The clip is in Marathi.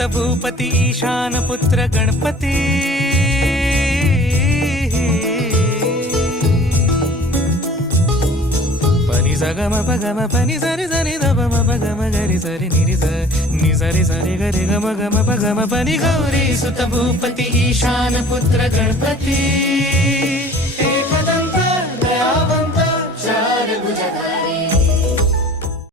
सुत भूपती ईशान पुत्र गणपती पनि सगम पगम पनि सरि सरि दपम पगम गरि सरि निरि नि सरि सरि गरि गम गम पगम पनि गौरी सुत भूपती ईशान पुत्र गणपती